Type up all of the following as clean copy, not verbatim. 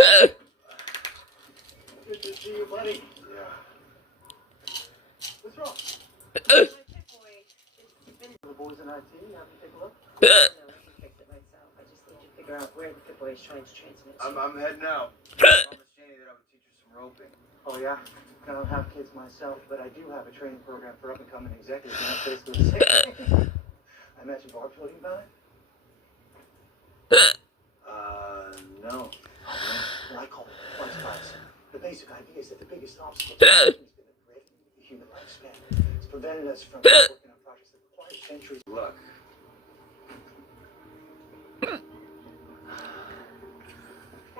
Good to see you, buddy. Yeah. What's wrong? The boys in IT, you have to take a look? No, I can fix it myself. I just need to figure out where the Pip-Boy is trying to transmit to. I'm heading out. I promised Janie that I would teach her some roping. Oh, yeah? I don't have kids myself, but I do have a training program for up-and-coming executives, and that's basically the same thing. I mentioned bar floating about it? No. Well, I call it flex class. The basic idea is that the biggest obstacle to has been the human lifespan. It's prevented us from working on projects that require centuries of luck. Hey,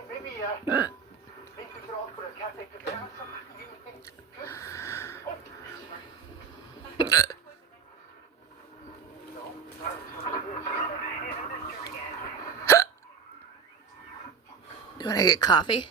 maybe we could all put a cafe cabana or something. You want to get coffee?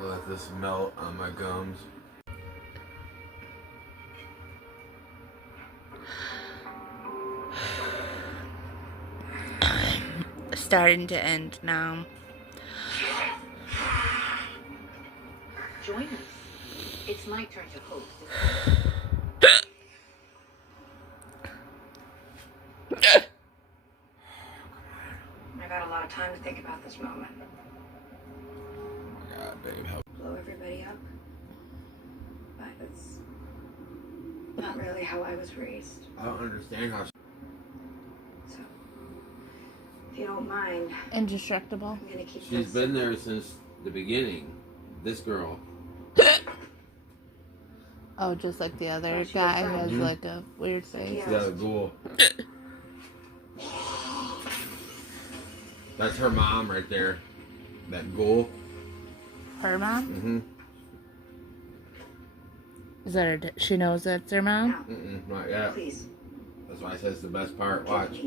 Let this melt on my gums. Starting to end now. Join us. It's my turn to host. I've had a lot of time to think about this moment. God, babe, help. Blow everybody up. But it's not really how I was raised. I don't understand how. So, if you don't mind, Indestructible. I'm gonna keep She's this. been there since the beginning. This girl. Oh, just like the other guy who has like a weird face. Yeah, the ghoul. That's her mom right there. That ghoul. Her mom? Mm-hmm. Is that her? She knows that's her mom? Now, Not yet. please. That's why I said it's the best part. Watch.